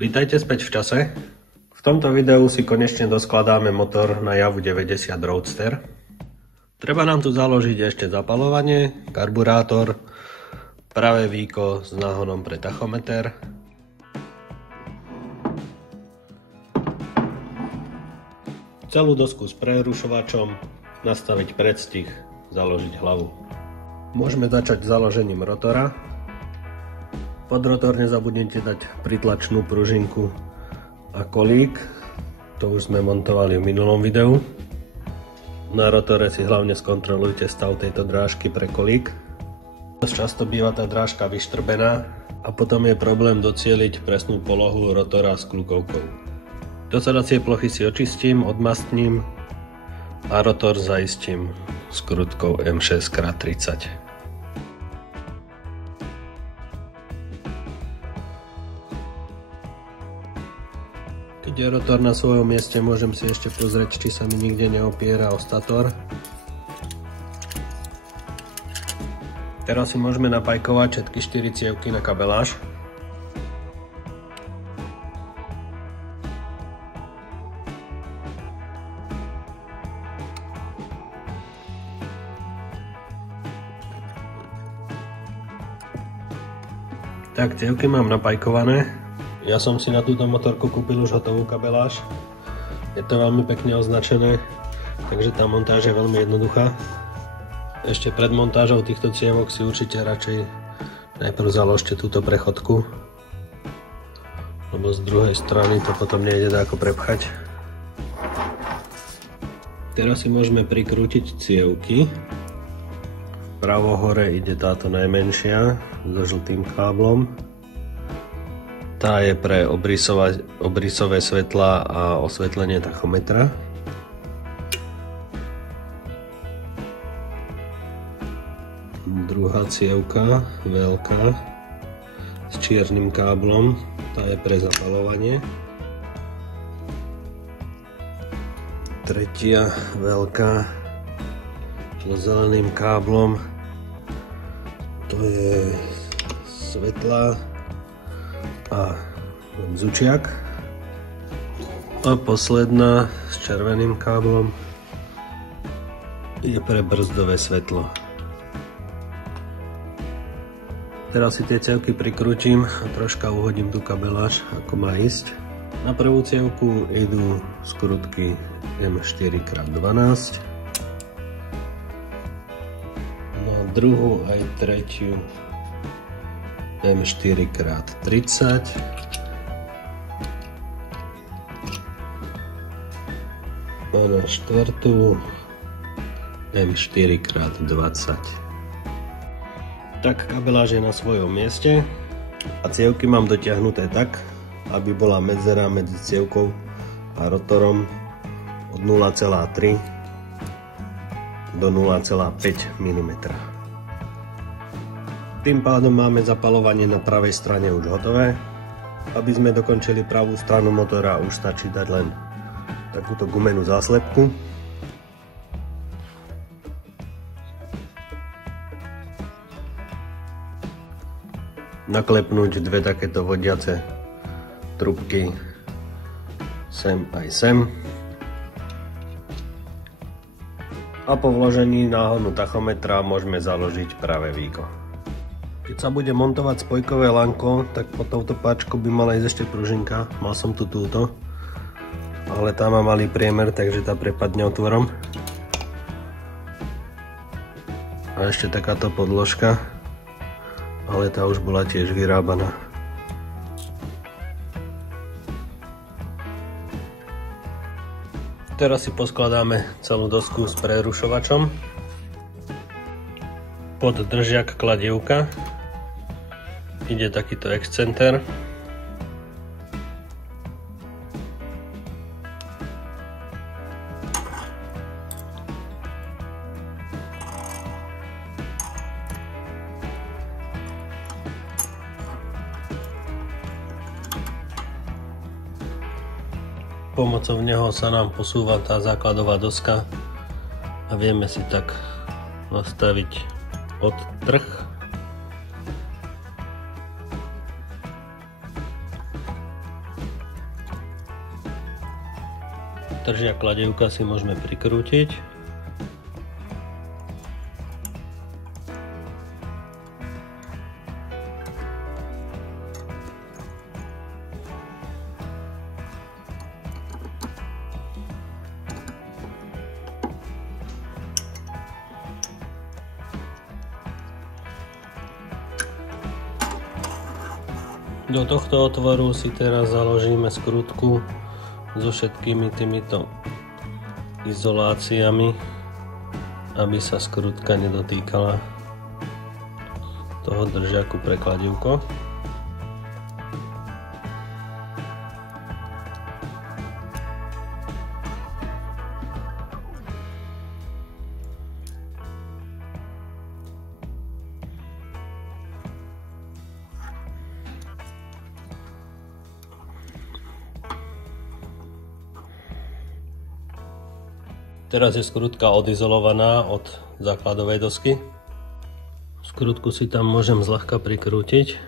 Vítajte späť v čase. V tomto videu si konečne doskladáme motor na Javu 90 Roadster. Treba nám tu založiť ešte zapaľovanie, karburátor, pravé víko s náhonom pre tachometer, celú dosku s prerušovačom, nastaviť predstih, založiť hlavu. Môžeme začať založením rotora. Pod rotor nezabudnite dať pritlačnú pružinku a kolík. To už sme montovali v minulom videu. Na rotore si hlavne skontrolujte stav tejto drážky pre kolík. Dosť často býva tá drážka vyštrbená a potom je problém docieliť presnú polohu rotora s kľukovkou. Dosadacie plochy si očistím, odmastním a rotor zaistím skrutkou M6x30. Keď je rotor na svojom mieste, môžem si ešte pozrieť, či sa mi nikde neopiera o stator. Teraz si môžeme napajkovať všetky 4 cievky na kabeláž. Tak, cievky mám napajkované. Ja som si na túto motorku kúpil už hotovú kabeláž. Je to veľmi pekne označené, takže tá montáž je veľmi jednoduchá. Ešte pred montážou týchto cievok si určite radšej najprv založte túto prechodku, lebo z druhej strany to potom nejde ako prepchať. Teraz si môžeme prikrútiť cievky. Pravo hore ide táto najmenšia so žltým káblom. Tá je pre obrysové svetlá a osvetlenie tachometra. Druhá cievka, veľká, s čiernym káblom, tá je pre zapaľovanie. Tretia veľká, so zeleným káblom, to je svetlá a vzučiak. A posledná s červeným káblom je pre brzdové svetlo. Teraz si tie cievky prikrútim a troška uhodím tú kabeláž, ako má ísť. Na prvú cievku idú skrutky M4x12. Na druhú aj tretiu M4x30. A na štvrtú M4x20. Tak, kabeláž je na svojom mieste a cievky mám dotiahnuté tak, aby bola medzera medzi cievkou a rotorom od 0,3 do 0,5 mm. Tým pádom máme zapaľovanie na pravej strane už hotové. Aby sme dokončili pravú stranu motora, už stačí dať len takúto gumenú záslepku. Naklepnúť dve takéto vodiace trubky sem aj sem. A po vložení náhonu tachometra môžeme založiť pravé víko. Keď sa bude montovať spojkové lanko, tak pod touto páčkou by mala ísť ešte pružinka. Mal som tu túto, ale tá má malý priemer, takže tá prepadne otvorom. A ešte takáto podložka, ale tá už bola tiež vyrábaná. Teraz si poskladáme celú dosku s prerušovačom. Pod držiak kladievka ide takýto excenter. Pomocou neho sa nám posúva tá základová doska a vieme si tak nastaviť odtrh. Držia kladivka si môžeme prikrútiť. Do tohto otvoru si teraz založíme skrutku so všetkými týmito izoláciami, aby sa skrutka nedotýkala toho držiaku pre kladivko. Teraz je skrutka odizolovaná od základovej dosky. Skrutku si tam môžem zľahka prikrútiť.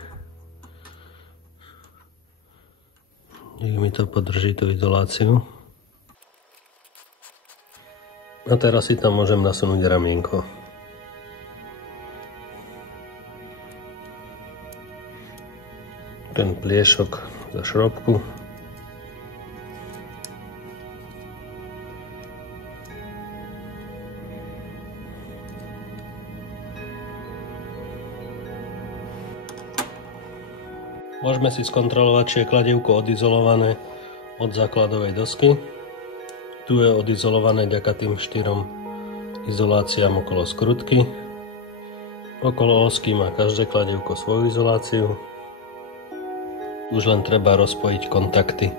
Nech mi to podrží tú izoláciu. A teraz si tam môžem nasunúť ramienko. Ten pliešok za šrobku. Môžeme si skontrolovať, či je kladivko odizolované od základovej dosky. Tu je odizolované vďaka tým 4 izoláciám okolo skrutky. Okolo osky má každé kladivko svoju izoláciu. Už len treba rozpojiť kontakty.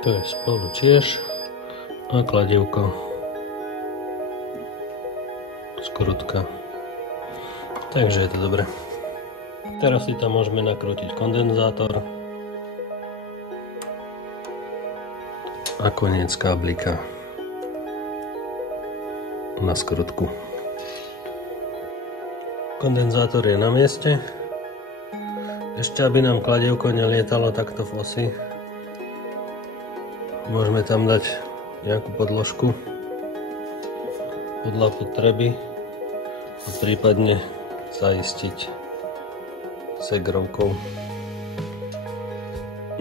To je spolu tiež. A kladivko, skrutka. Takže je to dobré. Teraz si tam môžeme nakrútiť kondenzátor a koniec káblika na skrutku. Kondenzátor je na mieste. Ešte aby nám kladivko nelietalo takto v osi, môžeme tam dať nejakú podložku podľa potreby a prípadne zaistiť segrovkou.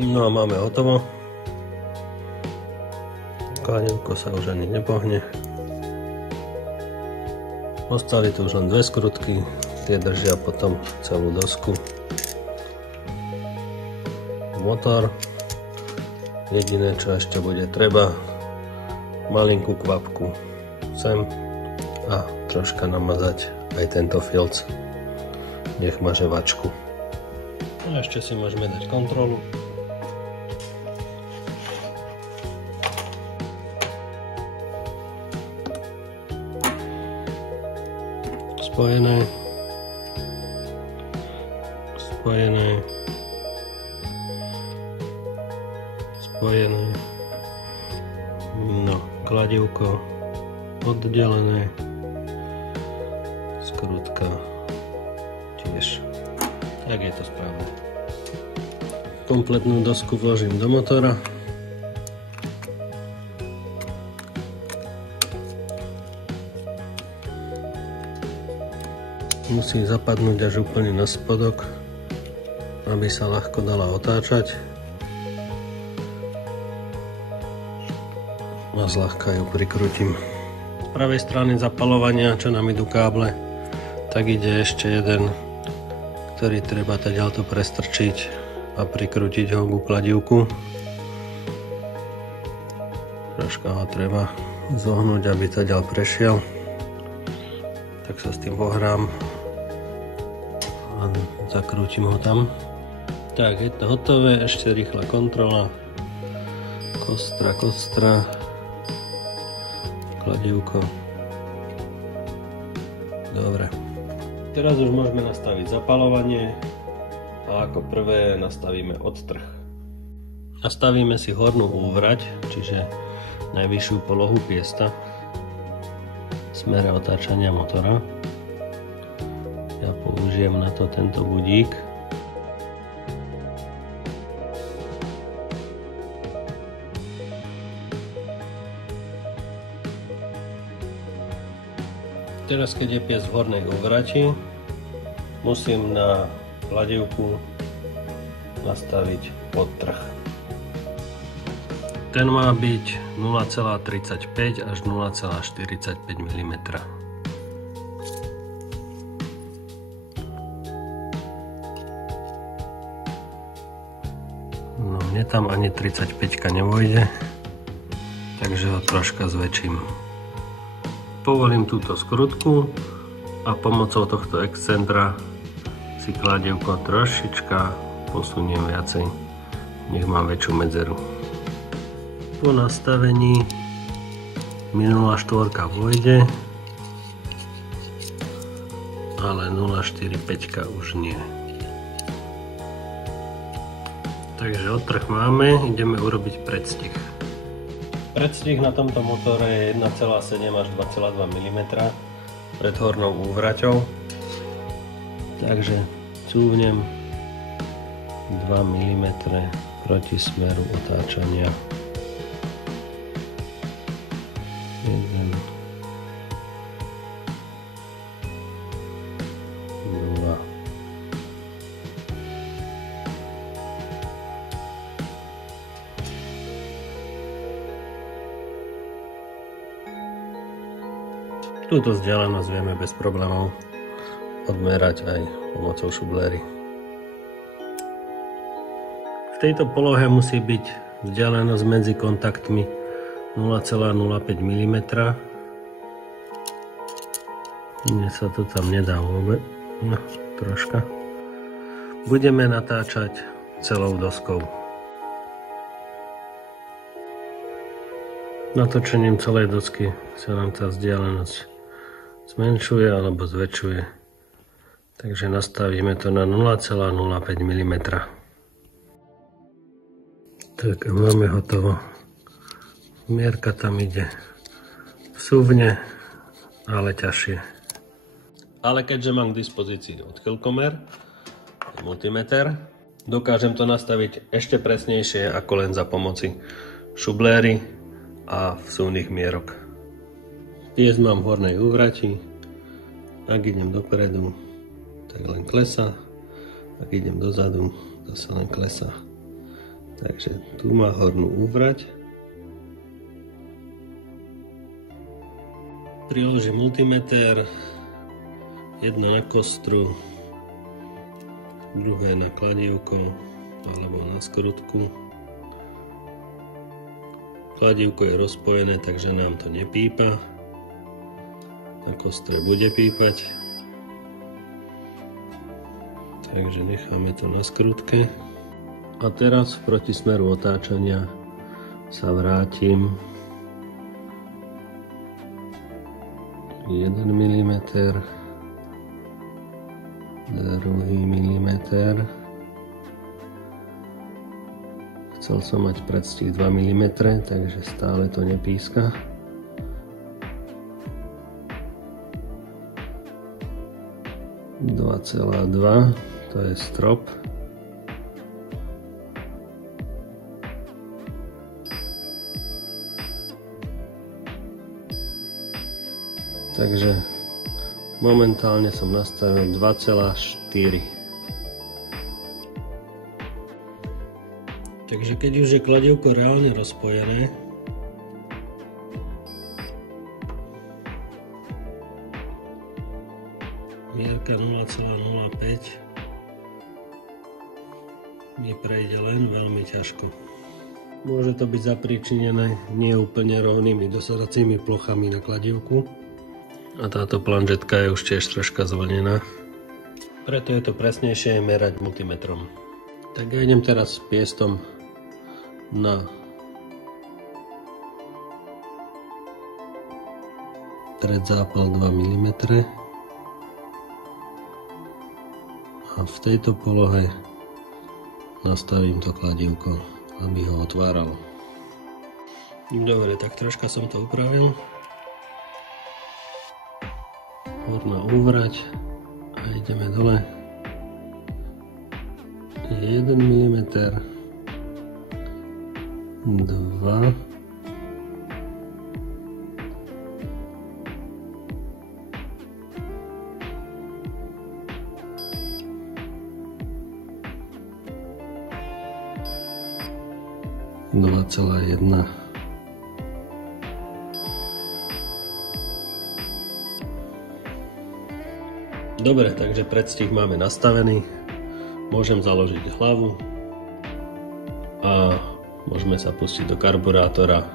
No a máme hotovo. Kladivko sa už ani nepohne. Ostali tu už len 2 skrutky, tie držia potom celú dosku. Motor. Jediné, čo ešte bude treba, malinkú kvapku sem a troška namazať aj tento filc. Nech má ževačku. A ešte si môžeme dať kontrolu. Spojené. Spojené. Spojené. No, kladivko oddelené, skrutka tiež. Tak je to správne. Kompletnú dosku vložím do motora. Musí zapadnúť až úplne na spodok, aby sa ľahko dala otáčať. A zľahka ju prikrútim. Z pravej strany zapaľovania, čo nám idú káble, tak ide ešte jeden, ktorý treba taďalto prestrčiť a prikrútiť ho ku kladivku. Troška ho treba zohnúť, aby taďal prešiel. Tak sa s tým pohrám a zakrútim ho tam. Tak, je to hotové, ešte rýchla kontrola. Kostra, kladivko. Dobre. Teraz už môžeme nastaviť zapaľovanie a ako prvé nastavíme odtrh. Nastavíme si hornú úvrať, čiže najvyššiu polohu piesta v smere otáčania motora. Ja použijem na to tento budík. Teraz, keď je pies v hornej úvrati, musím na kladivku nastaviť odtrh. Ten má byť 0,35 až 0,45 mm. No, mne tam ani 35 nevojde, takže ho troška zväčším. Povolím túto skrutku a pomocou tohto excentra si kladivko trošička posuniem viacej, nech mám väčšiu medzeru. Po nastavení mi 0,4 vojde, ale 0,45 už nie. Takže odtrh máme, ideme urobiť predstih. Predstih na tomto motore je 1,7 až 2,2 mm pred hornou úvraťou. Takže cúvnem 2 mm proti smeru otáčania. 1, 2. Túto vzdialenosť vieme bez problémov odmerať aj pomocou šubléry. V tejto polohe musí byť vzdialenosť medzi kontaktmi 0,05 mm. Mne sa to tam nedá vôbec. No, troška. Budeme natáčať celou doskou. Natočením celej dosky sa nám tá vzdialenosť zmenšuje alebo zväčšuje. Takže nastavíme to na 0,05 mm. Tak a máme hotovo. Mierka tam ide vsuvne, ale ťažšie. Ale keďže mám k dispozícii odchylkomer, multimeter, dokážem to nastaviť ešte presnejšie ako len za pomoci šubléry a vsuvných mierok. Pies mám v hornej úvrati, ak idem dopredu, tak len klesá, ak idem dozadu, zase len klesá. Takže tu má hornú úvrať. Priložím multimeter, jedno na kostru, druhé na kladívko alebo na skrutku. Kladívko je rozpojené, takže nám to nepípa. Na kostre bude pípať. Takže necháme to na skrutke. A teraz v protismeru otáčania sa vrátim 1 mm, 2 mm. Chcel som mať predstih 2 mm, takže stále to nepíska. ,2, to je strop. Takže momentálne som nastavil 2,4. Takže keď už je kladivko reálne rozpojené, mierka 0,05 mi prejde len veľmi ťažko. Môže to byť zapríčinené nie úplne rovnými dosadzacími plochami na kladivku. A táto planžetka je už tiež troška zvlnená. Preto je to presnejšie merať multimetrom. Tak ja idem teraz s piestom na predzápal 2 mm. A v tejto polohe nastavím to kladívko, aby ho otváralo. Dobre, tak troška som to upravil. Horná úvrať A ideme dole. 1 mm, 2, 2,1. Dobre, takže predstih máme nastavený. Môžem založiť hlavu a môžeme sa pustiť do karburátora.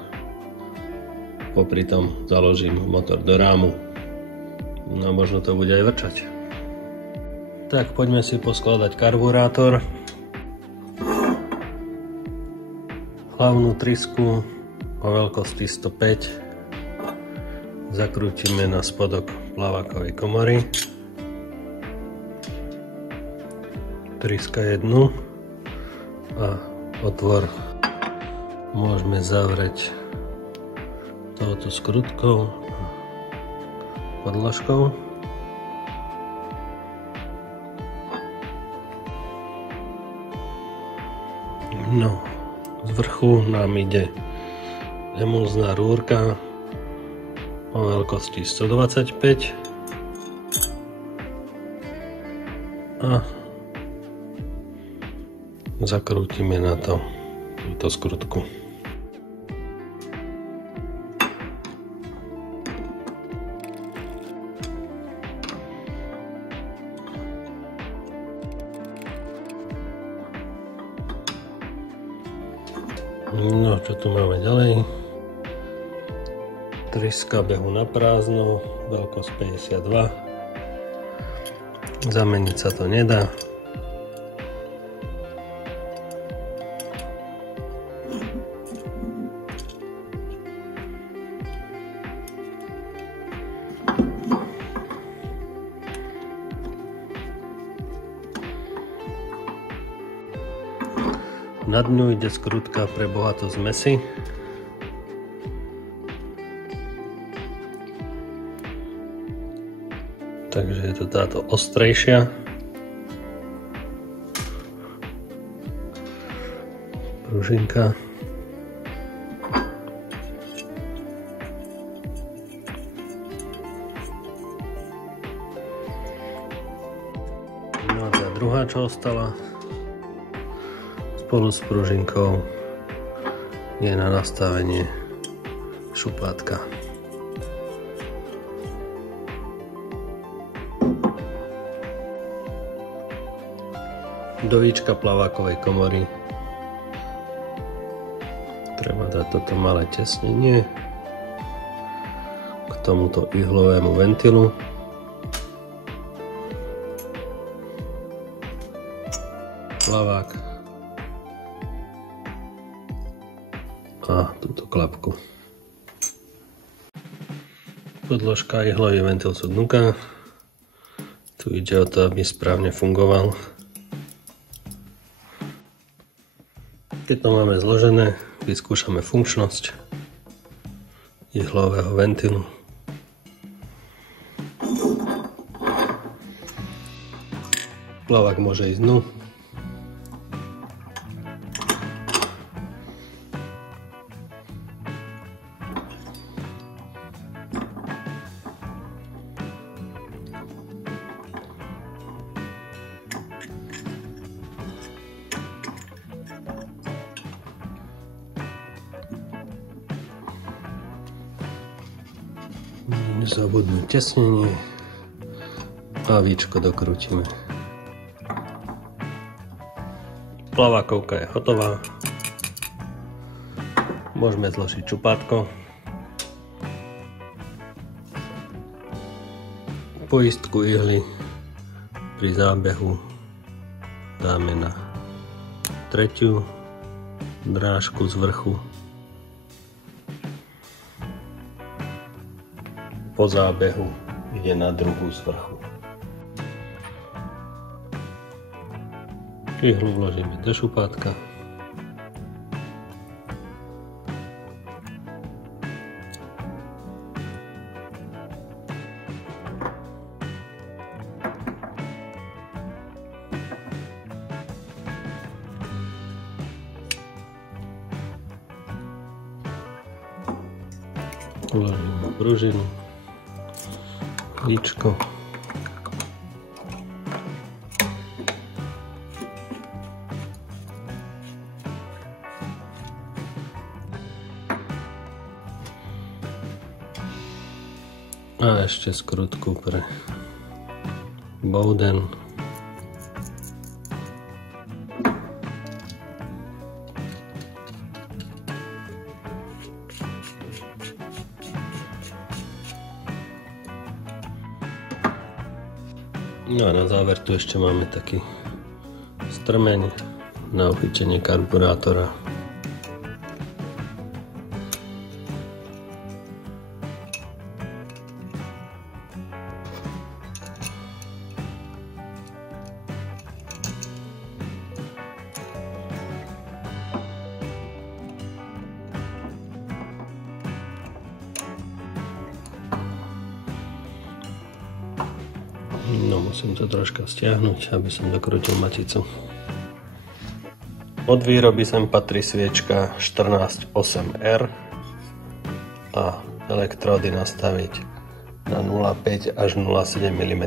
Popri tom založím motor do rámu. No možno to bude aj vrčať. Tak poďme si poskladať karburátor. Hlavnú trysku o veľkosti 105 zakrútime na spodok plavákovej komory. Tryska jednu a otvor môžeme zavrieť touto skrutkou podložkou. No, z vrchu nám ide emulzná rúrka o veľkosti 125 a zakrútime na to túto skrutku. No, čo tu máme ďalej? Tryska behu na prázdno, veľkosť 52. Zameniť sa to nedá. Na dnu ide skrutka pre bohato zmesi. Takže je to táto ostrejšia. Pružinka. No a tá druhá, čo ostala, spolu s pružinkou je na nastavenie šupátka. Do víčka plavákovej komory treba dať toto malé tesnenie k tomuto ihlovému ventilu. Plavák a túto klapku. Podložka a ihlový ventil sú dnuka. Tu ide o to, aby správne fungoval. Keď to máme zložené, vyskúšame funkčnosť ihlového ventilu. Plavák môže ísť dnu. Nezabudnúť tesnenie a víčko dokrútime. Plavákovka je hotová. Môžeme zložiť čupátko. Poistku ihly pri zábehu dáme na tretiu drážku z vrchu. Po zábehu ide na druhú z vrchu. Ihlu vložíme do šupátka. Uložím pružinu, líčko. A ešte skrutku pre Bowden. No a na záver tu ešte máme taký strmeň na uchytenie karburátora. No musím to troška stiahnuť, aby som dokrútil maticu. Od výroby sem patrí sviečka 14-8R a elektrody nastaviť na 0,5 až 0,7 mm.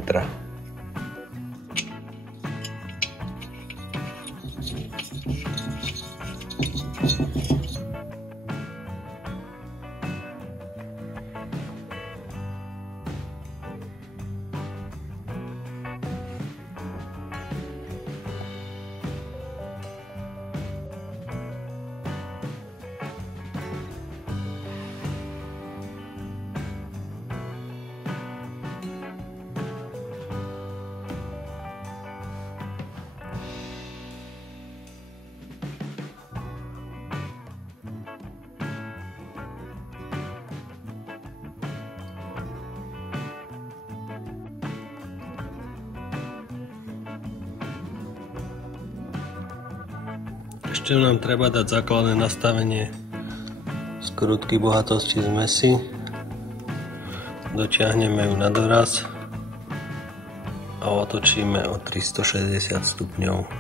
Ešte nám treba dať základné nastavenie skrutky bohatosti zmesi. Dotiahneme ju na doraz a otočíme o 360 stupňov.